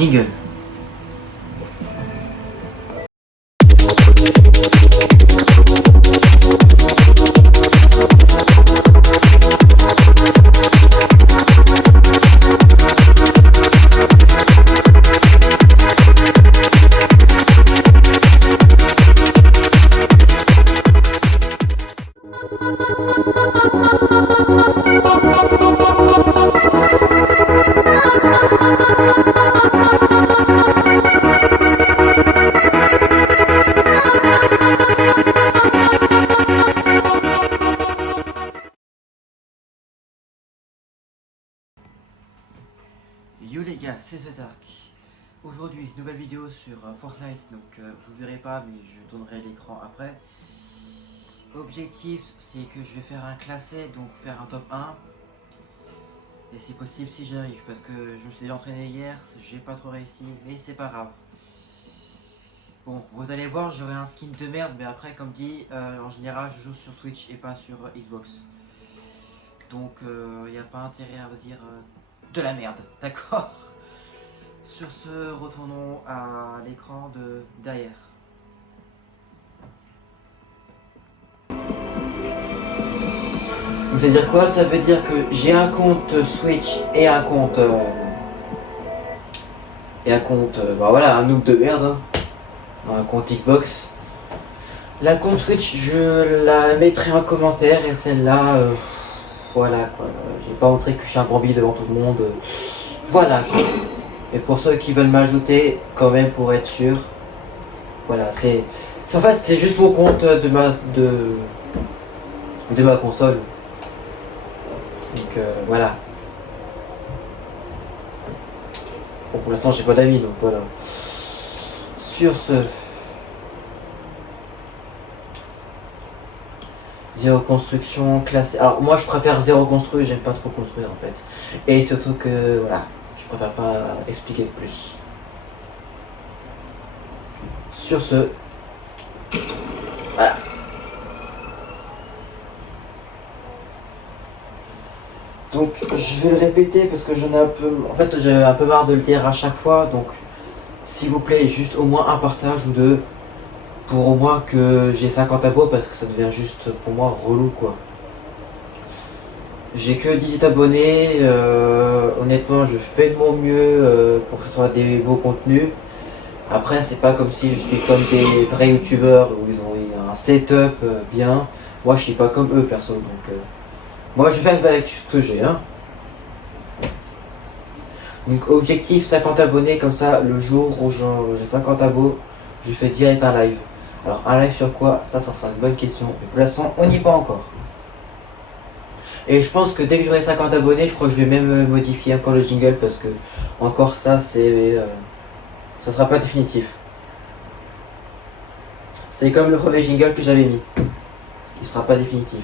Jingle. Yo les gars, c'est The Dark. Aujourd'hui, nouvelle vidéo sur Fortnite, donc vous verrez pas mais je tournerai l'écran après. Objectif, c'est que je vais faire un classé, donc faire un top 1. Et c'est possible si j'arrive, parce que je me suis déjà entraîné hier, j'ai pas trop réussi, mais c'est pas grave. Bon, vous allez voir, j'aurai un skin de merde, mais après, comme dit, en général, je joue sur Switch et pas sur Xbox. Donc, il n'y a pas intérêt à me dire de la merde, d'accord? Sur ce, retournons à l'écran de derrière. Ça veut dire quoi? Ça veut dire que j'ai un compte Switch et un compte... bah voilà, un noob de merde, hein. Un compte Xbox. La compte Switch, je la mettrai en commentaire et celle-là, voilà quoi. J'ai pas montré que je suis un Bambi devant tout le monde. Voilà quoi. Et pour ceux qui veulent m'ajouter, quand même pour être sûr, voilà, c'est en fait c'est juste mon compte de ma console. Donc voilà. Bon, pour l'instant j'ai pas d'amis donc voilà. Sur ce, zéro construction classé. Alors moi je préfère zéro construit, j'aime pas trop construire en fait. Et surtout que voilà, je préfère pas expliquer de plus. Sur ce, voilà. Donc je vais le répéter parce que j'en ai un peu... En fait j'ai un peu marre de le dire à chaque fois. Donc s'il vous plaît, juste au moins un partage ou deux. Pour au moins que j'ai 50 abos parce que ça devient juste pour moi relou quoi. J'ai que 18 abonnés. Honnêtement je fais de mon mieux pour que ce soit des beaux contenus. Après c'est pas comme si je suis comme des vrais youtubeurs où ils ont un setup bien. Moi je suis pas comme eux perso donc... moi je fais avec ce que j'ai hein. Donc objectif 50 abonnés, comme ça le jour où j'ai 50 abos, je fais direct un live. Alors un live sur quoi? Ça sera une bonne question. Mais pour l'instant on n'y est pas encore. Et je pense que dès que j'aurai 50 abonnés, je crois que je vais même modifier encore le jingle parce que encore ça c'est... ça sera pas définitif. C'est comme le premier jingle que j'avais mis. Il sera pas définitif.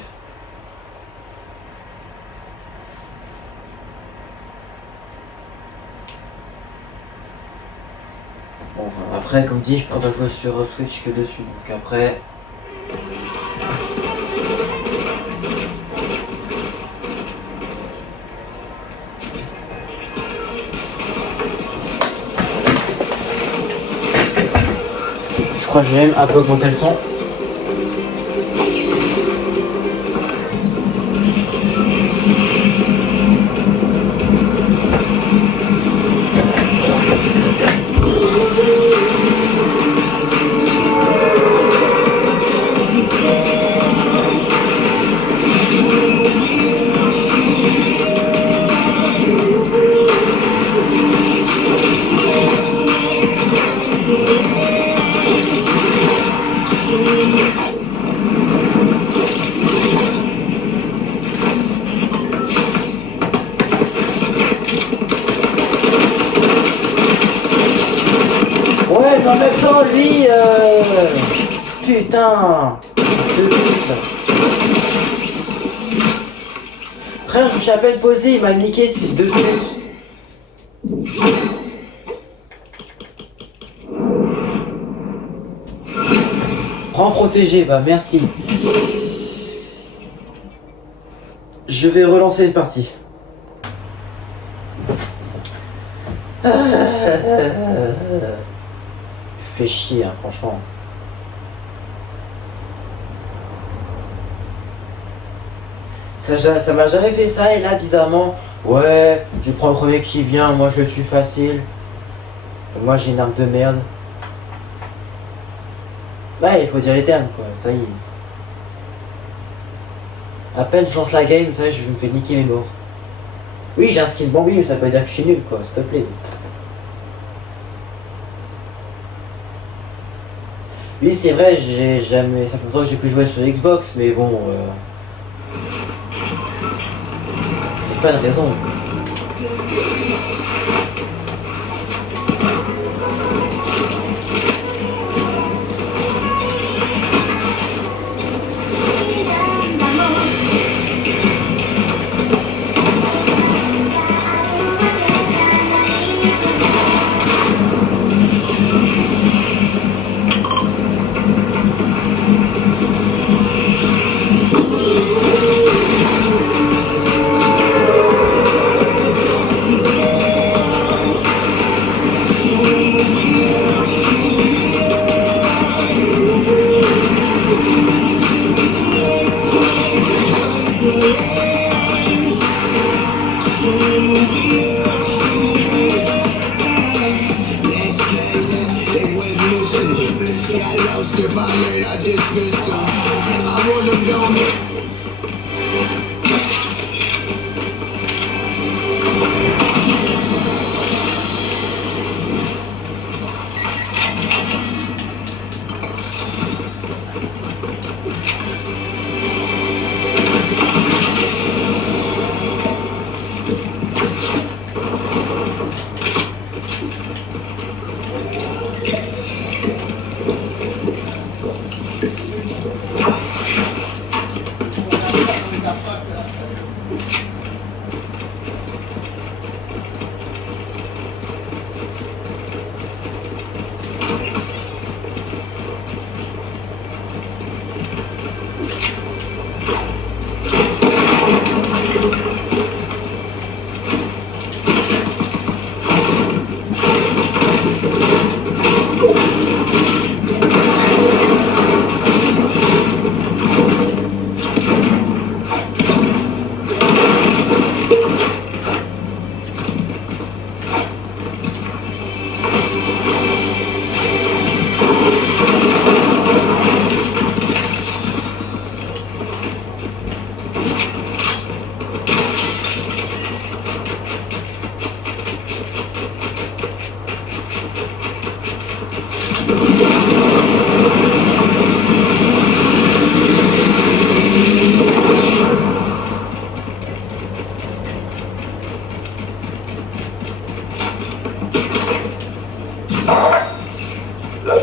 Bon, après, comme dit, je préfère jouer sur Switch que dessus. Donc après... je crois que j'ai même un peu augmenté le son. Ouais, mais en même temps, lui, putain, de pute. Frère, je me suis à peine posé, il m'a niqué, ce fils de pute. Prends protégé, bah merci. Je vais relancer une partie. Fait chier, hein, franchement. Ça m'a jamais fait ça, et là, bizarrement, ouais, je prends le premier qui vient, moi je le suis facile. Moi j'ai une arme de merde. Ouais, il faut dire les termes, quoi, ça y est. À peine je lance la game, ça y est, je me fais niquer mes morts. Oui, j'ai un skin Bambi, mais ça veut pas dire que je suis nul, quoi, s'il te plaît. Oui, c'est vrai, j'ai jamais. Ça fait longtemps que j'ai pu jouer sur Xbox, mais bon. C'est pas une raison.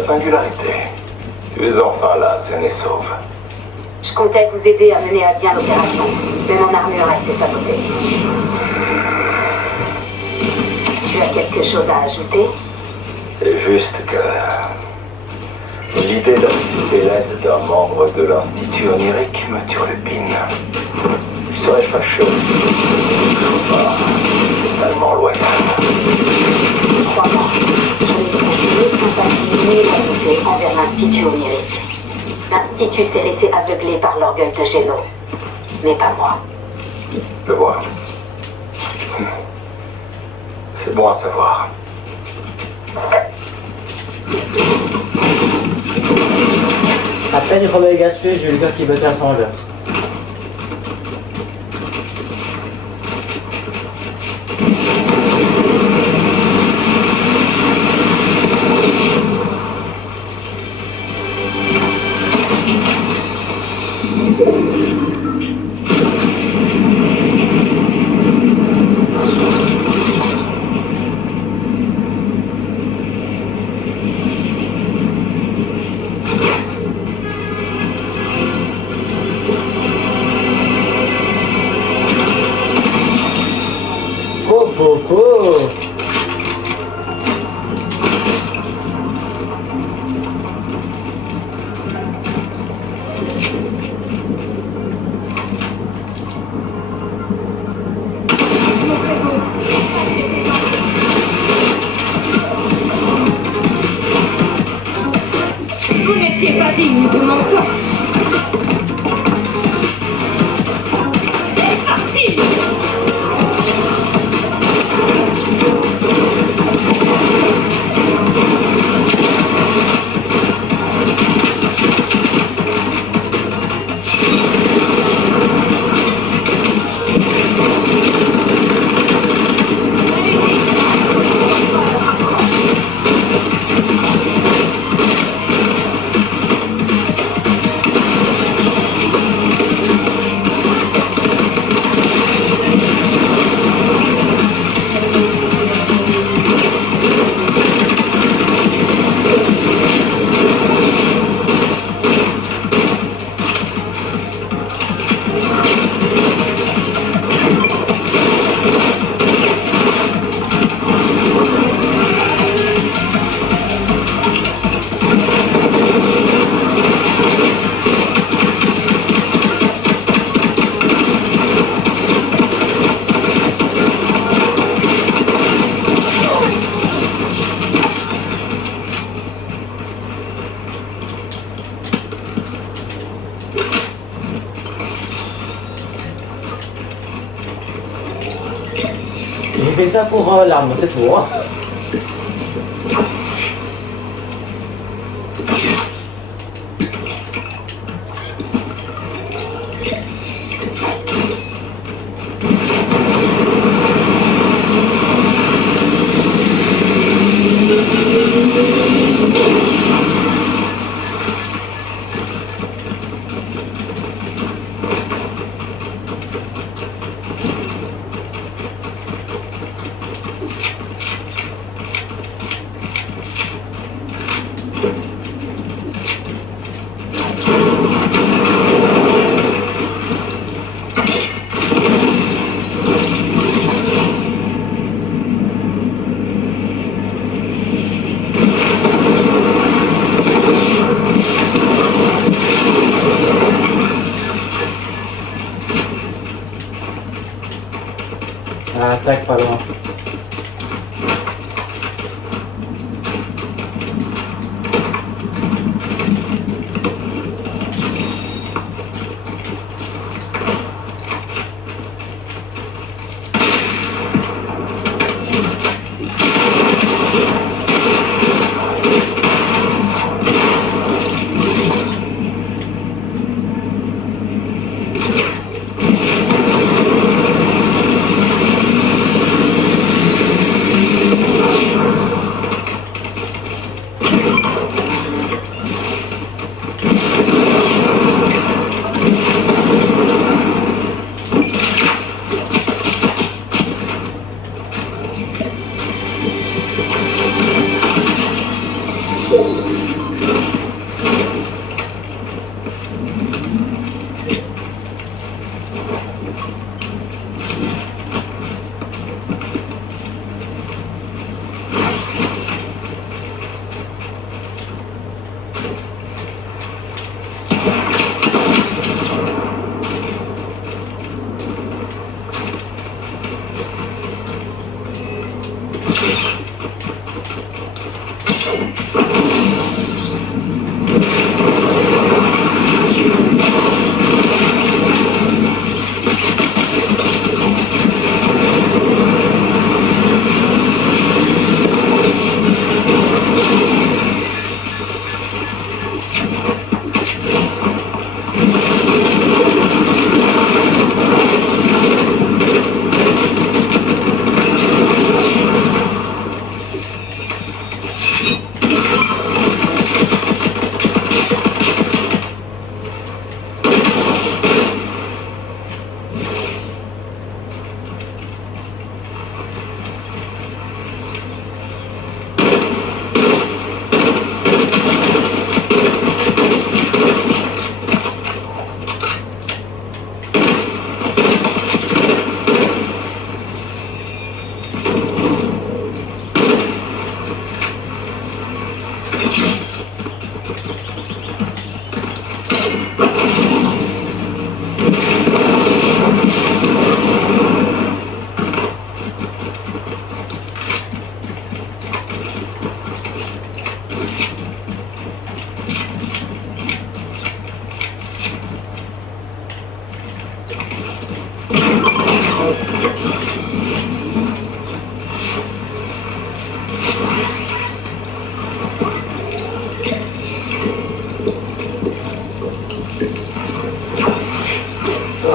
Singularité. Tu es enfin là, saine et sauve. Je comptais vous aider à mener à bien l'opération, mais mon armure a été sabotée. Tu as quelque chose à ajouter? C'est juste que... l'idée d'accepter l'aide d'un membre de l'Institut onirique me turlupine. Je serais fâcheux. Pas totalement loyal. Crois-moi, je vais continuer sympathie ni loyauté envers l'Institut onirique. L'Institut s'est laissé aveugler par l'orgueil de Géno, mais pas moi. Je vois. C'est bon à savoir. À peine le premier gars tué, j'ai eu le cœur qui battait à 100 à l'heure. fait ça pour l'arme, c'est tout. Hein. Ça attaque pas loin.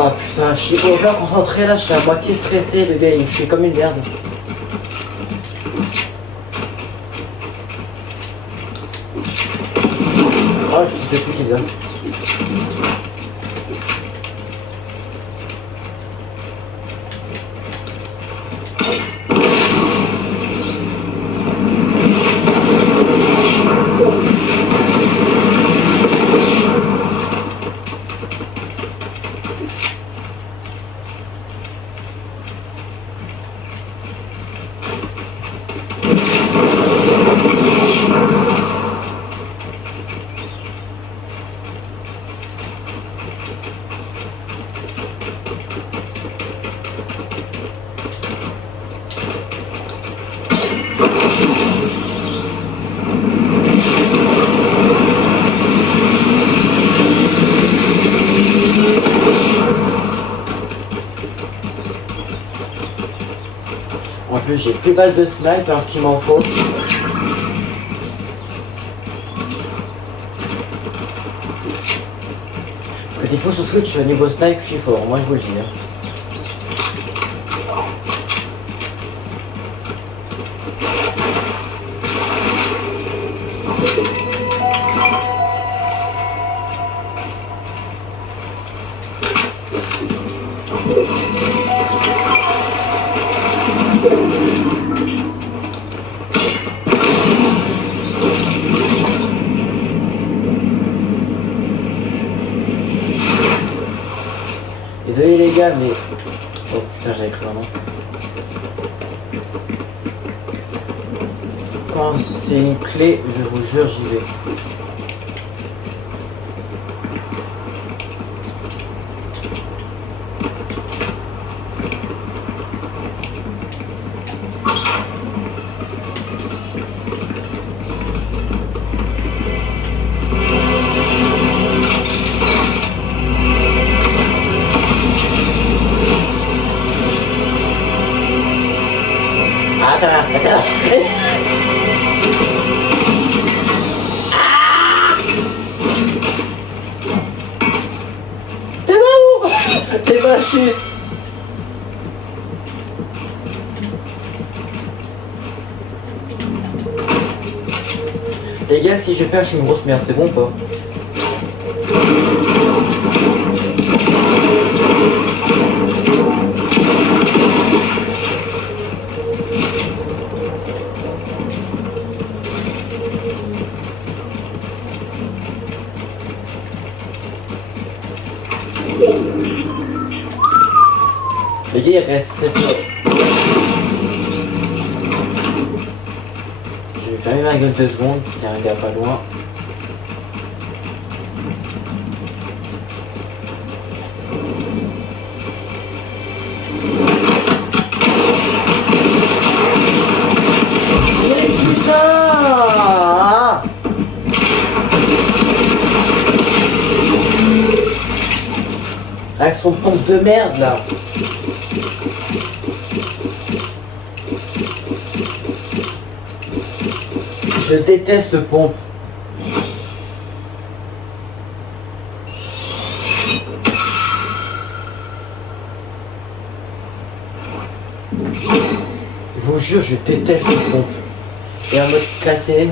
Oh putain, je suis pas concentré là, je suis à moitié stressé, bébé, il fait comme une merde. Oh, je sais plus qui vient. En plus, j'ai plus balles de snipe alors qu'il m'en faut. Parce que des fois sur Switch, niveau snipe, je suis fort, moi je vous le dis. Hein. Désolé les gars, mais... Oh putain, j'avais cru vraiment. Quand c'est une clé, je vous jure, j'y vais. Attends. T'es où? T'es pas juste. Les gars, si je perds, je suis une grosse merde, c'est bon ou pas? Les gars, il reste 7 heures. Je vais fermer ma gueule 2 secondes, il y a un gars pas loin. Mais putain! Avec son pompe de merde là. Je déteste ce pompe. Je vous jure, je déteste ce pompe. Et en mode classé.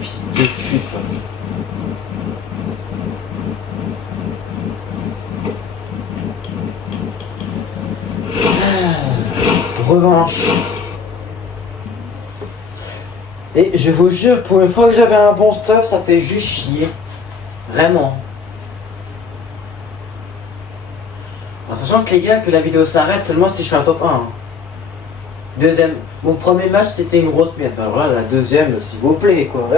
Fils de pute. Revanche. Et je vous jure, pour une fois que j'avais un bon stuff, ça fait juste chier. Vraiment. En sachant que les gars, que la vidéo s'arrête seulement si je fais un top 1. Hein. Deuxième. Mon premier match, c'était une grosse merde. Alors là, la deuxième, s'il vous plaît, quoi.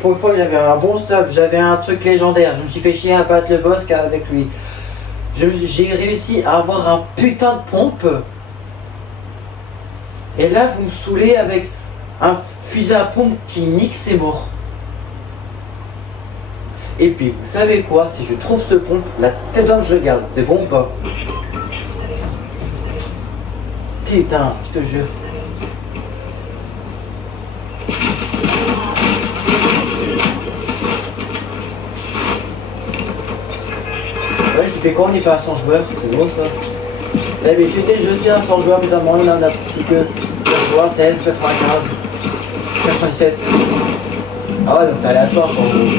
Pour une fois que j'avais un bon stuff, j'avais un truc légendaire. Je me suis fait chier à battre le boss avec lui. J'ai réussi à avoir un putain de pompe. Et là, vous me saoulez avec un fusil à pompe qui nique ses morts. Et puis, vous savez quoi? Si je trouve ce pompe, la tête d'homme, je le garde. C'est bon ou pas? Putain, je te jure. Ouais, je sais quand on n'est pas à 100 joueurs, c'est gros ça. D'habitude, je sais à 100 joueurs, mais à moins, on en a plus que 16, 95, 97. Ah ouais, donc c'est aléatoire pour vous.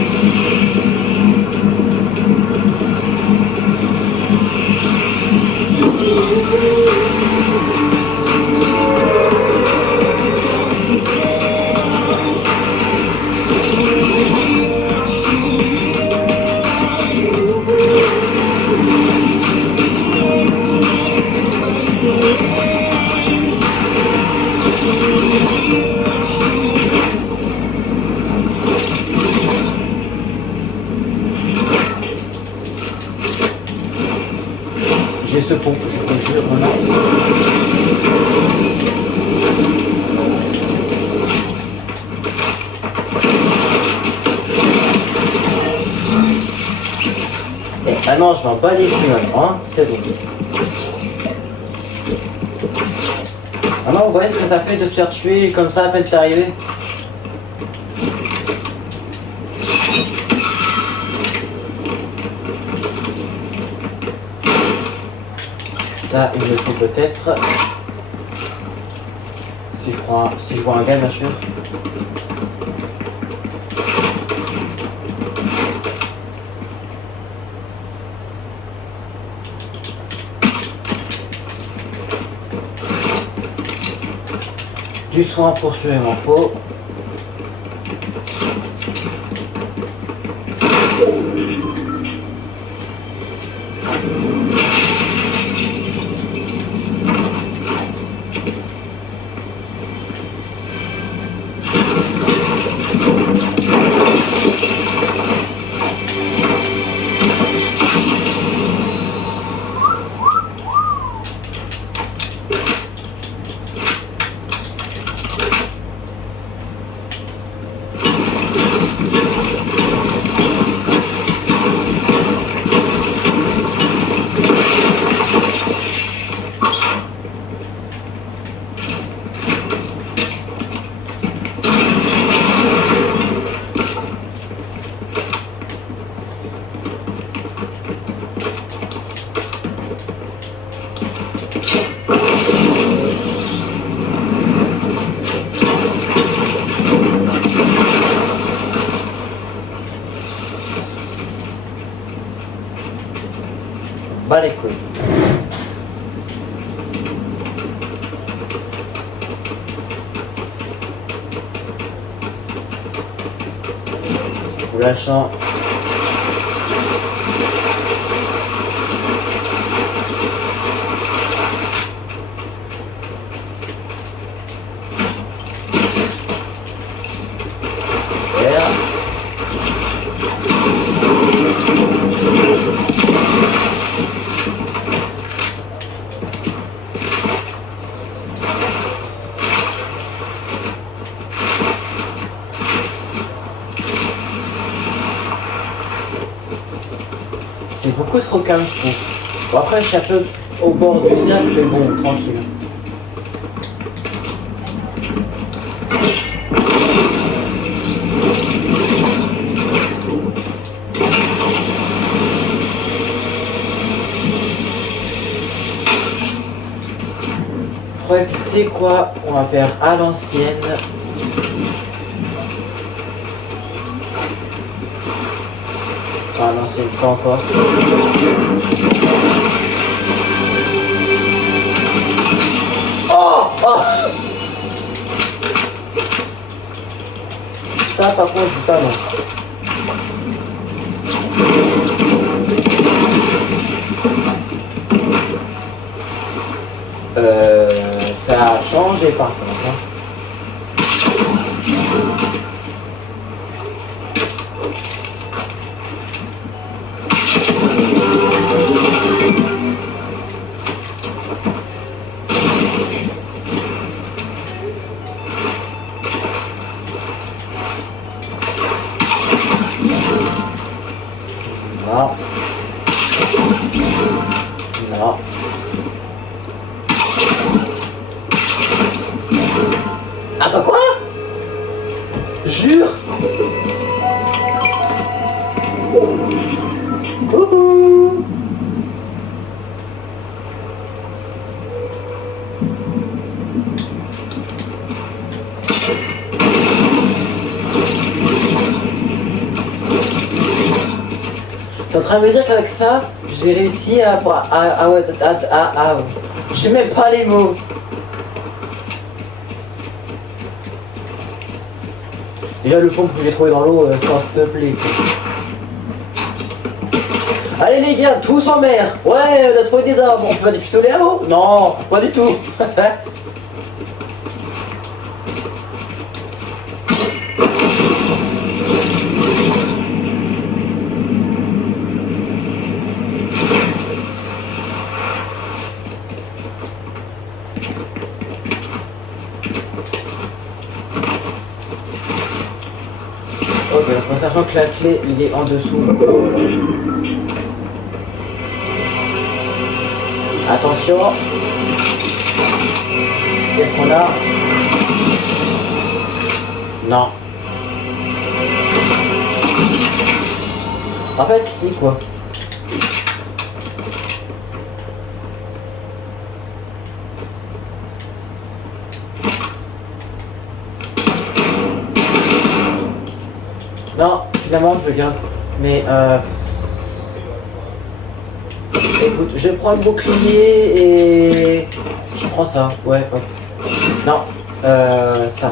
J'ai ce pompe, je te jure, vraiment. Ah non, je m'en bats les couilles maintenant, hein. C'est bon. Ah non, vous voyez ce que ça fait de se faire tuer comme ça à peine t'es arrivé? Ça, il me faut peut-être... Si je vois un gars, bien sûr. Du soin pour sûr, il m'en faut. Bas les couilles. Vous lâchant. C'est beaucoup trop calme, je trouve. Bon, après, je suis un peu au bord du cercle, mais bon, tranquille. Ouais, puis tu sais quoi, on va faire à l'ancienne. Enfin, à l'ancienne, pas encore. Oh, oh. Ça, par contre, je dis pas non. Ça a changé par contre. Hein. Non. Non. Attends quoi? Jure. Coucou. T'es en train de me dire qu'avec ça, j'ai réussi à j'ai même pas les mots. Déjà le pompe que j'ai trouvé dans l'eau, s'il te plaît. Allez les gars, tous en mer. Ouais, on a trouvé des arbres. On peut faire des pistolets à eau? Non, pas du tout. Ok, en sachant que la clé, il est en dessous. Voilà. Attention. Qu'est-ce qu'on a? Non. En fait, si, quoi. Non, finalement, je le garde. Mais, écoute, je prends le bouclier et... Je prends ça, ouais, hop. Non, ça.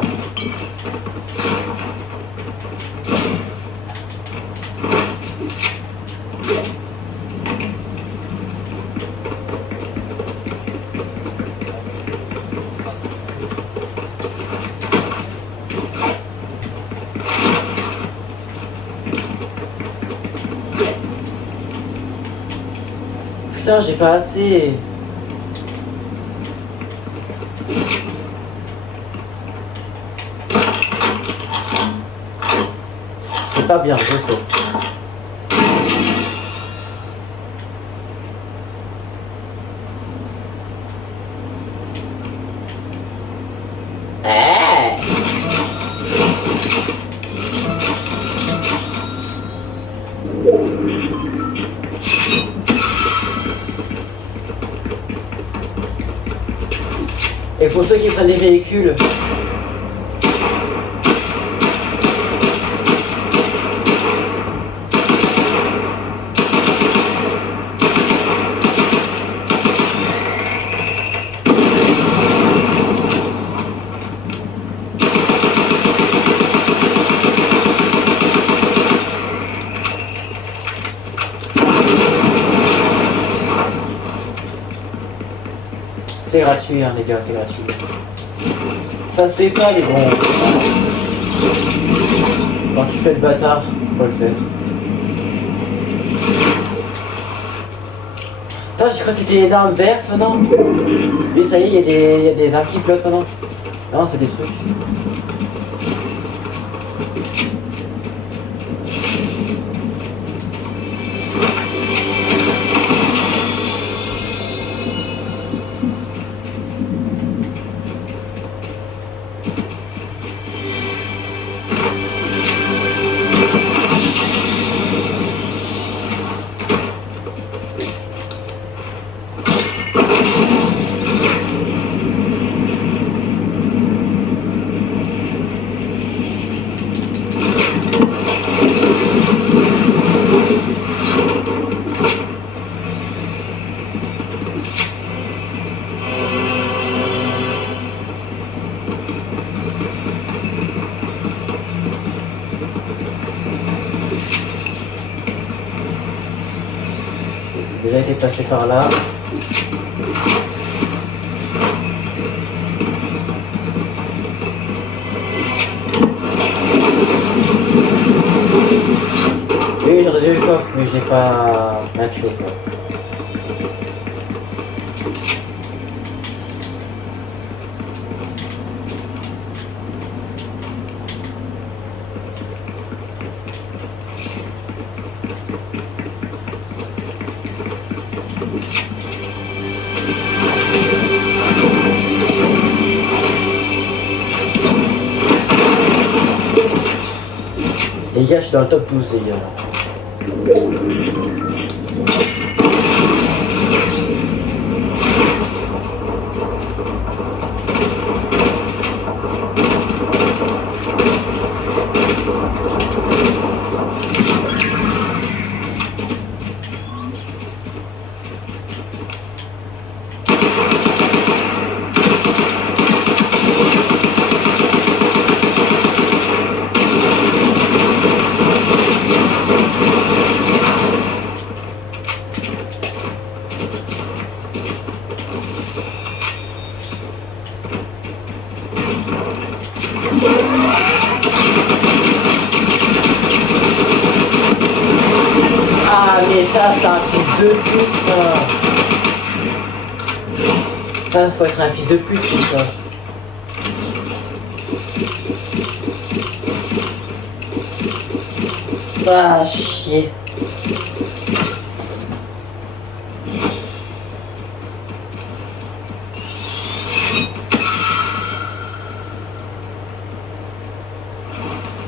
Putain, j'ai pas assez. C'est pas bien, je sais. Et pour ceux qui prennent des véhicules, c'est gratuit, hein, les gars, c'est gratuit. Ça se fait pas, mais bon. Quand tu fais le bâtard, faut le faire. Putain, j'ai cru que c'était une arme verte maintenant. Oui, ça y est, il y a des armes qui flottent maintenant. Non, c'est des trucs. C'est déjà été passé par là. Oui, j'aurais déjà eu le coffre, mais j'ai pas la clé, quoi. Les gars, je suis dans le top 12, les gars. Ah, mais ça, c'est un fils de pute, ça. Ça, faut être un fils de pute, tout ça. Ah, chier.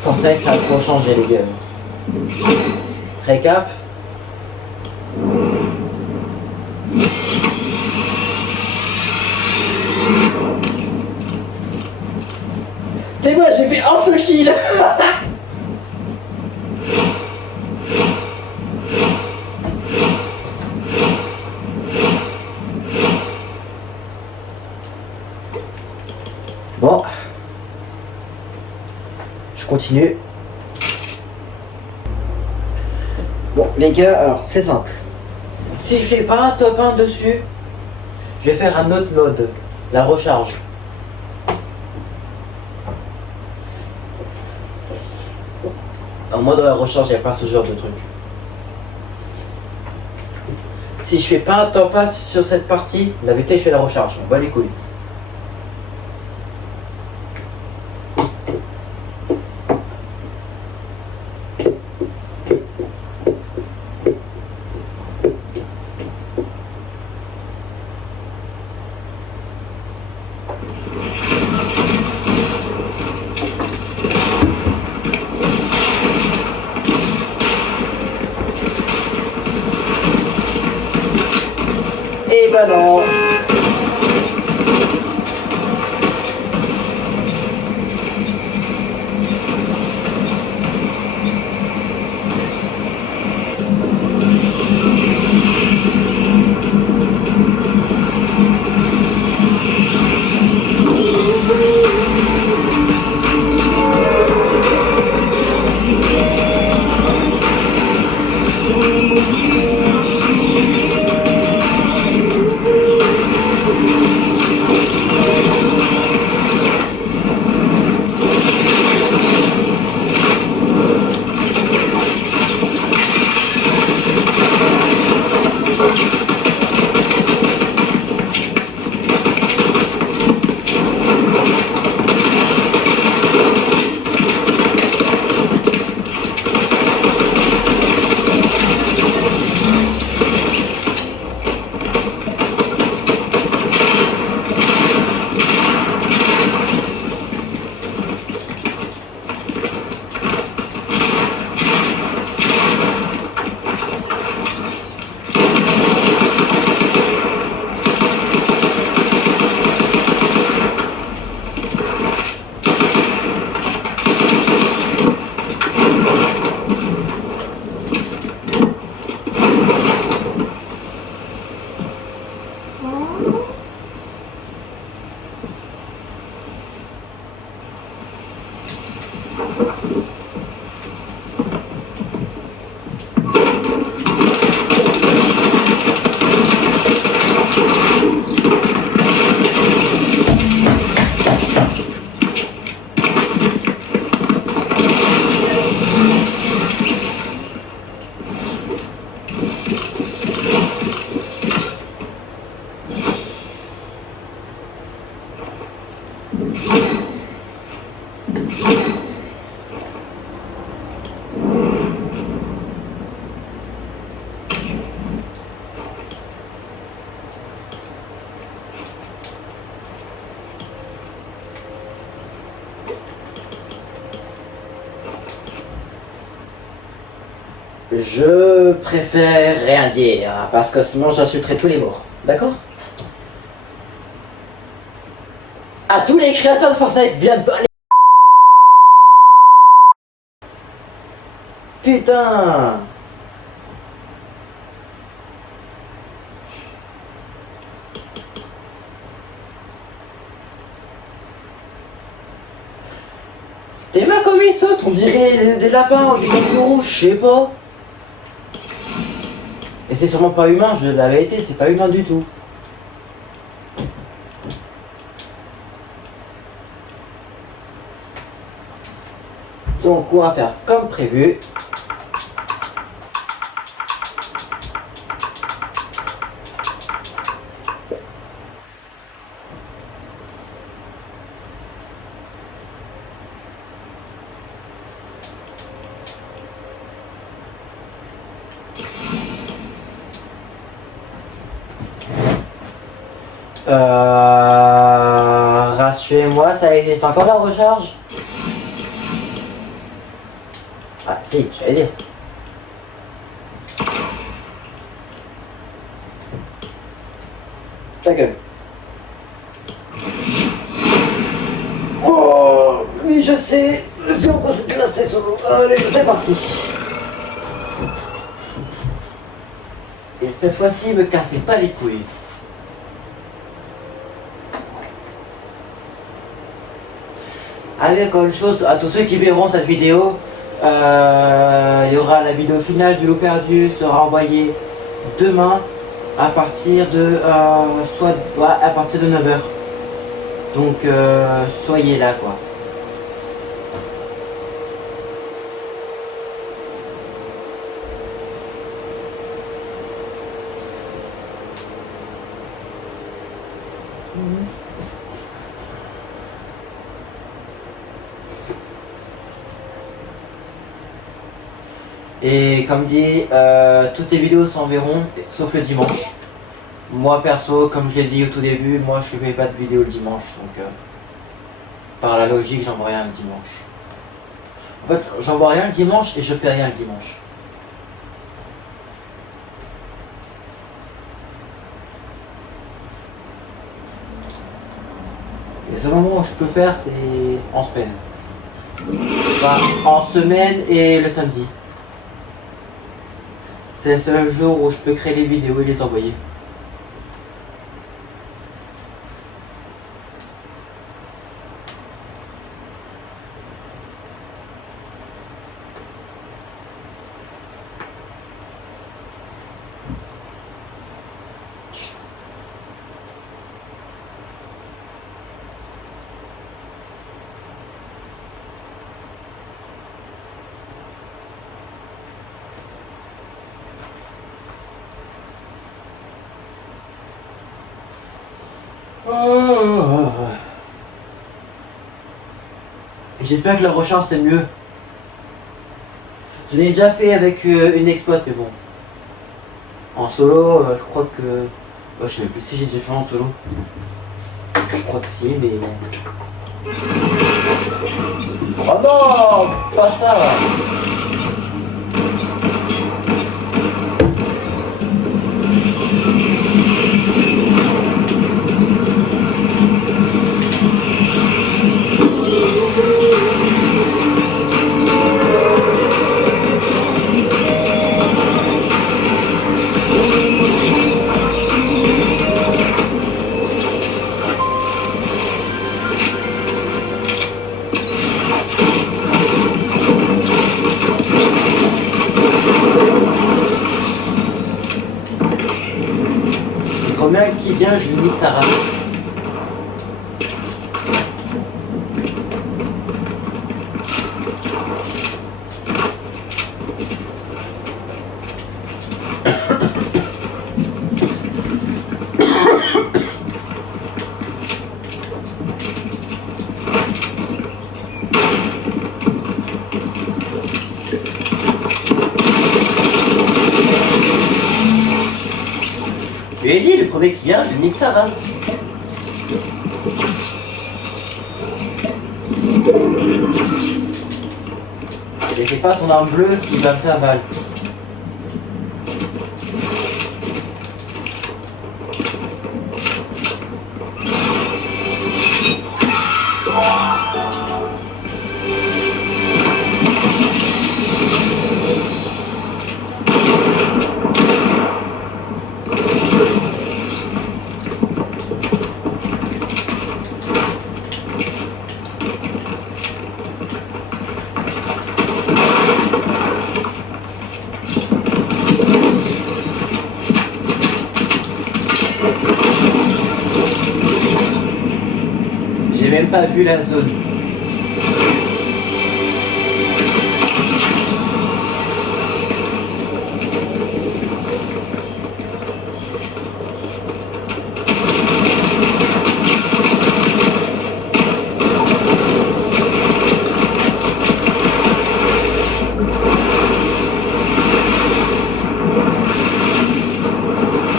Fortnite, ça a trop changé, les gars. Récap. T'es moi, j'ai fait un seul kill. Bon. Je continue. Bon, les gars, alors, c'est simple. Si je fais pas un top 1 dessus, je vais faire un autre mode, la recharge. En mode la recharge, il n'y a pas ce genre de truc. Si je fais pas un top 1 sur cette partie, la vérité, je fais la recharge. On bat les couilles. Et bah non. Je préfère rien dire, parce que sinon j'insulterai tous les morts. D'accord? À tous les créateurs de Fortnite, viens pas les... Putain! T'es mal comme ils sautent, on dirait des lapins ou des kangourous, je sais pas. Et c'est sûrement pas humain, je l'avais été, c'est pas humain du tout. Donc on va faire comme prévu. Rassurez-moi, ça existe encore la recharge? Ah si, je vais dire. Ta gueule. Oh, oui, je sais. Je suis encore classé solo. Allez, c'est parti. Et cette fois-ci, me cassez pas les couilles. Allez, encore une chose, à tous ceux qui verront cette vidéo, il y aura la vidéo finale du loup perdu, sera envoyée demain à partir de à partir de 9 h. Donc soyez là quoi. Et comme dit, toutes les vidéos s'enverront sauf le dimanche. Moi perso, comme je l'ai dit au tout début, moi je fais pas de vidéo le dimanche, donc par la logique j'envoie rien le dimanche. En fait, j'envoie rien le dimanche et je fais rien le dimanche. Les seuls moments où je peux faire, c'est en semaine. Enfin, en semaine et le samedi. C'est le seul jour où je peux créer les vidéos et les envoyer. J'espère que la recharge c'est mieux. Je l'ai déjà fait avec une exploit, mais bon. En solo, je crois que... je sais plus si j'ai déjà fait en solo. Je crois que si, mais bon. Oh non, pas ça. Combien qui vient, je lui nique sa race. Je lui ai dit, le premier qui vient, je lui nique sa race. Et c'est pas ton arme bleue qui va me faire mal. J'ai même pas vu la zone.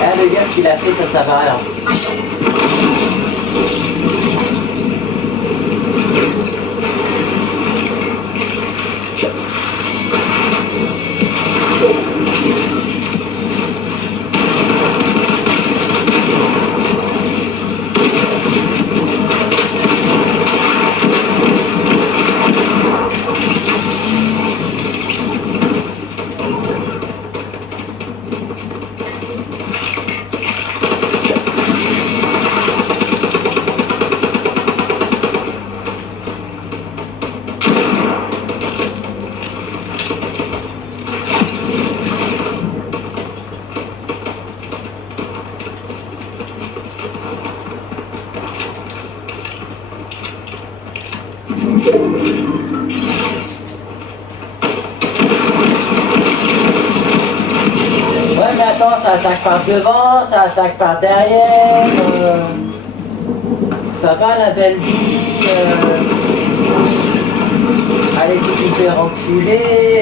Ah, le gars, ce qu'il a fait, ça sert à rien. Ouais, mais attends, ça attaque par devant, ça attaque par derrière. Ça va la belle vie. Allez, tu te fais enculer.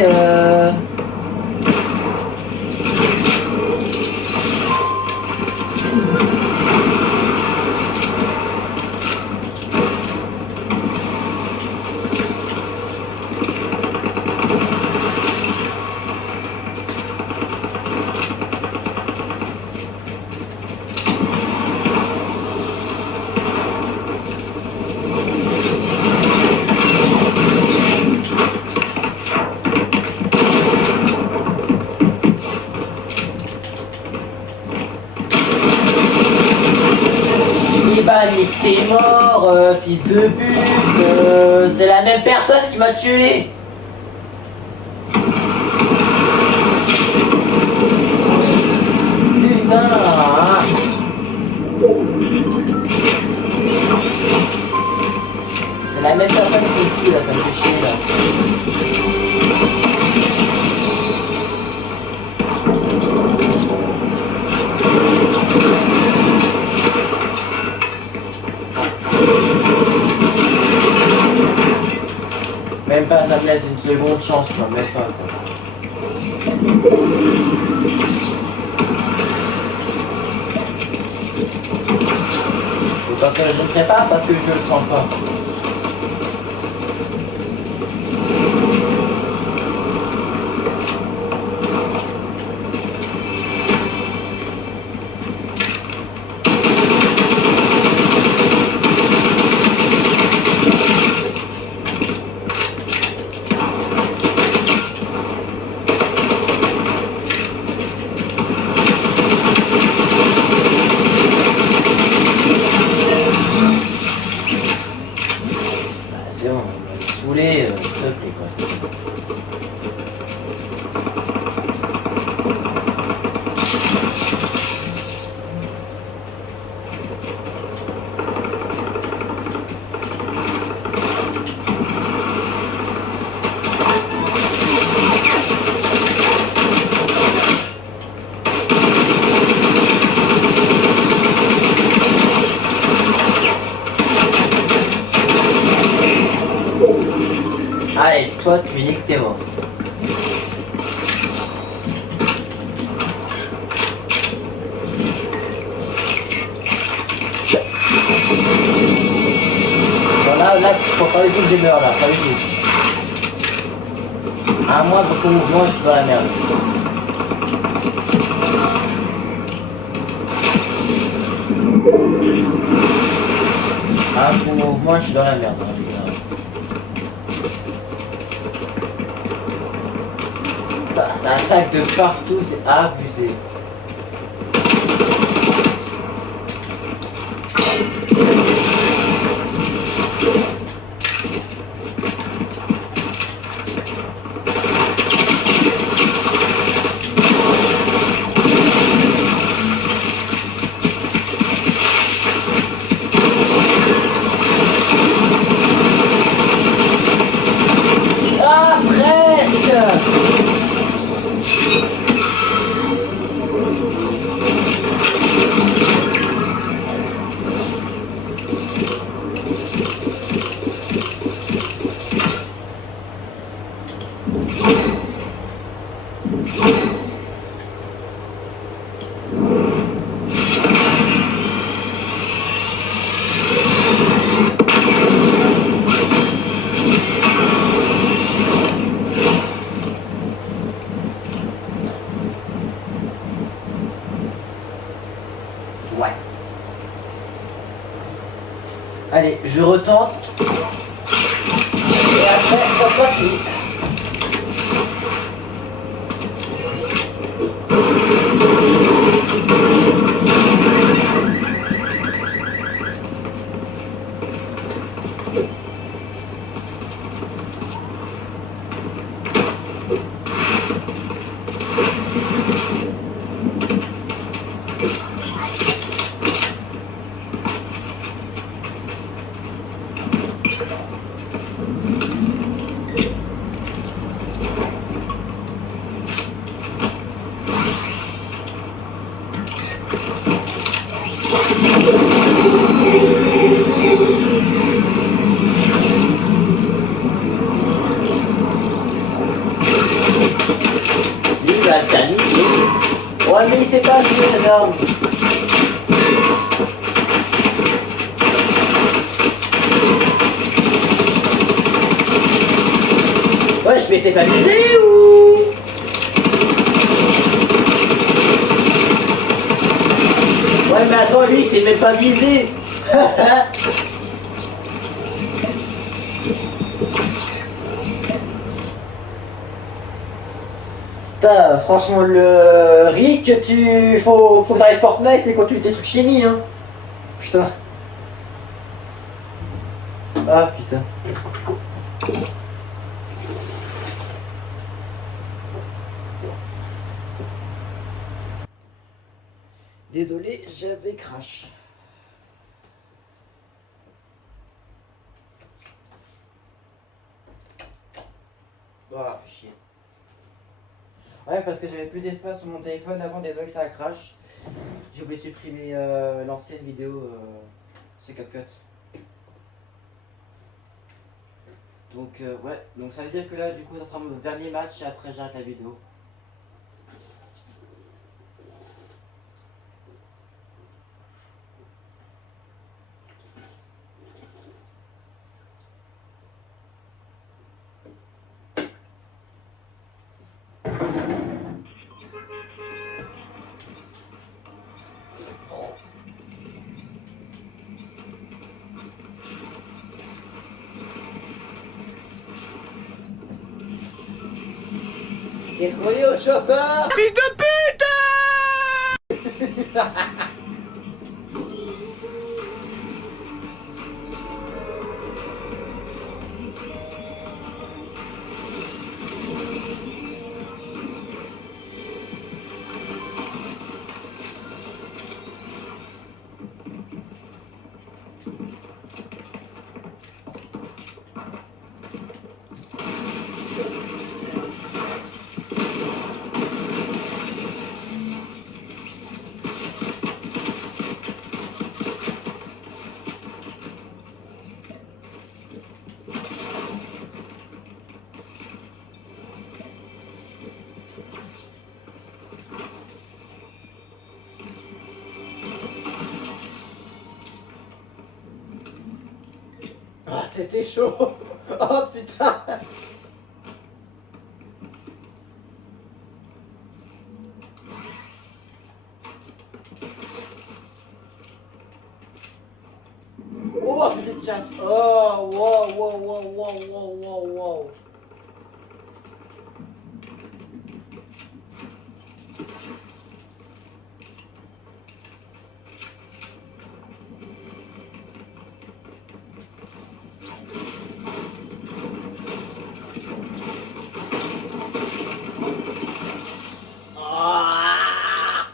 Nique, t'es mort, fils de pute, c'est la même personne qui m'a tué. Putain. C'est la même personne qui me tue là, ça me fait chier là. Même pas, ça me laisse une seconde chance, quoi, même pas, quoi. Faut pas que je me prépare parce que je le sens pas. Allez, toi tu dis que t'es mort. Bon, là, faut pas du tout que j'ai meurs là, pas du tout. À moins que son mouvement, je suis dans la merde. À faux mouvement, je suis dans la merde. Ça attaque de partout, c'est abusé. Ah, presque! Ouais. Allez, je retente. Et après, ça sera fini. c'est pas assez, cette arme. Wesh, mais c'est pas visé ou... Ouais, mais attends, lui, c'est même pas visé. Putain, franchement, le Rick, faut parler de Fortnite et continuer tes trucs chimie, hein. Putain. Ah, putain. Désolé, j'avais crash. Ah, fait chier. Ouais, parce que j'avais plus d'espace sur mon téléphone avant, désolé que ça crash. J'ai oublié de supprimer l'ancienne vidéo, c'est CapCut. Donc, ouais, donc ça veut dire que là, du coup, ça sera mon dernier match et après j'arrête la vidéo. Qu'est-ce qu'on dit au chauffeur? Fils de pute! Ah, c'était chaud! Oh putain! Oh, fusil de chasse! Oh, wow, wow, wow, wow, wow, wow, wow! Ah!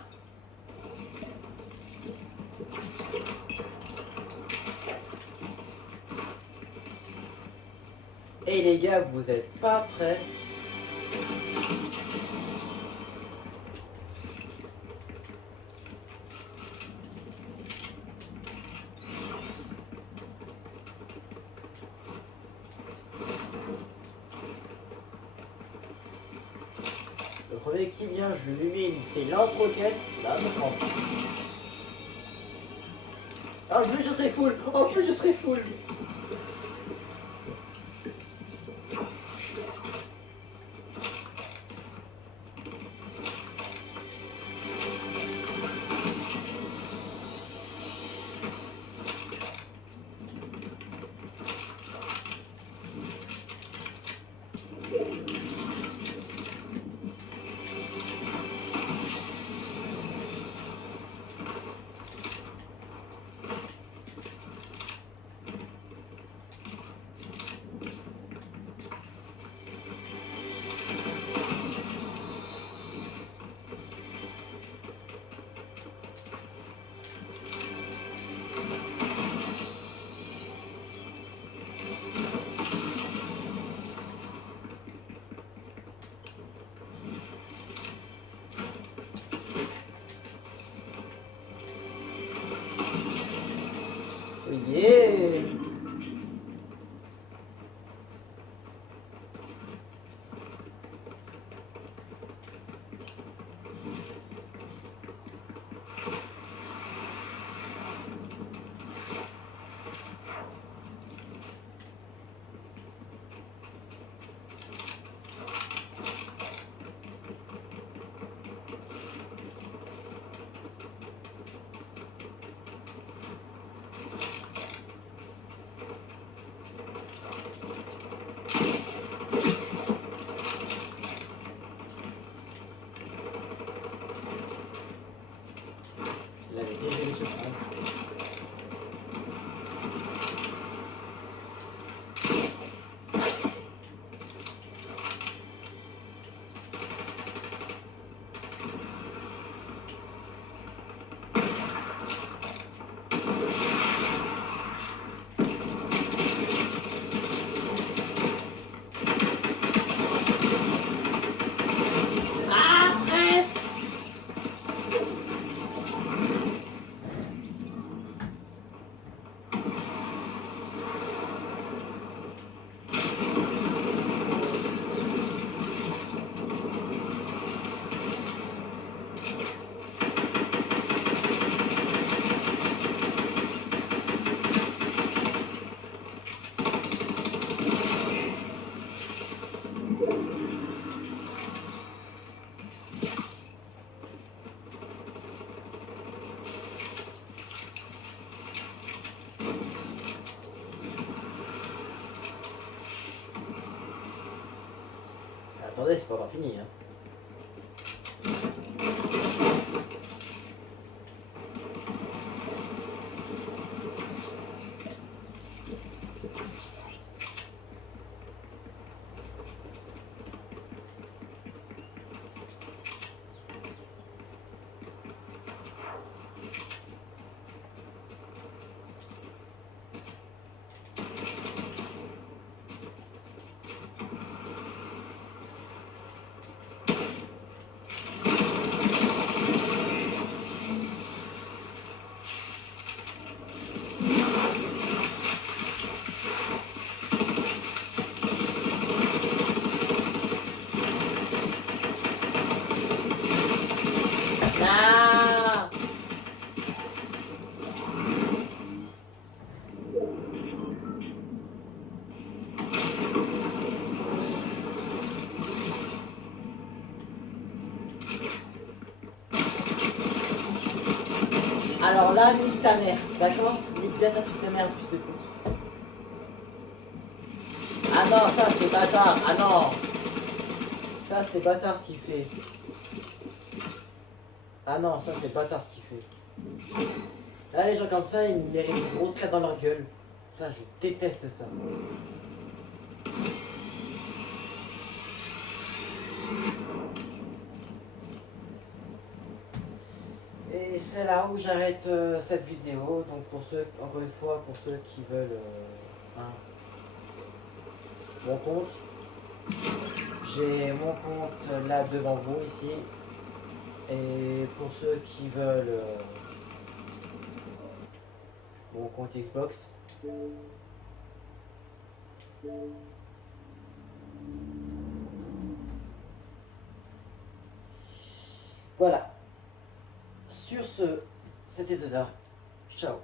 Et les gars, vous êtes pas prêts? Le premier qui vient, je lui mets ses lance-roquettes. Là, maintenant. Ah, en plus je serai full! En plus je serai full! attendez, c'est pas encore fini. Hein. Ah. Alors là, nique ta mère, d'accord? Nique bien ta puce de merde, puce de pute. Ah non, ça c'est bâtard, ah non! Ça c'est bâtard ce qu'il fait. Ah non, ça c'est bâtard ce qu'il fait. Là, les gens comme ça, ils méritent une grosse claque dans leur gueule. Ça, je déteste ça. Et c'est là où j'arrête cette vidéo. Donc pour ceux, encore une fois, pour ceux qui veulent mon compte, j'ai mon compte là devant vous ici. Et pour ceux qui veulent mon compte Xbox, voilà. Sur ce, c'était The Dark. Ciao.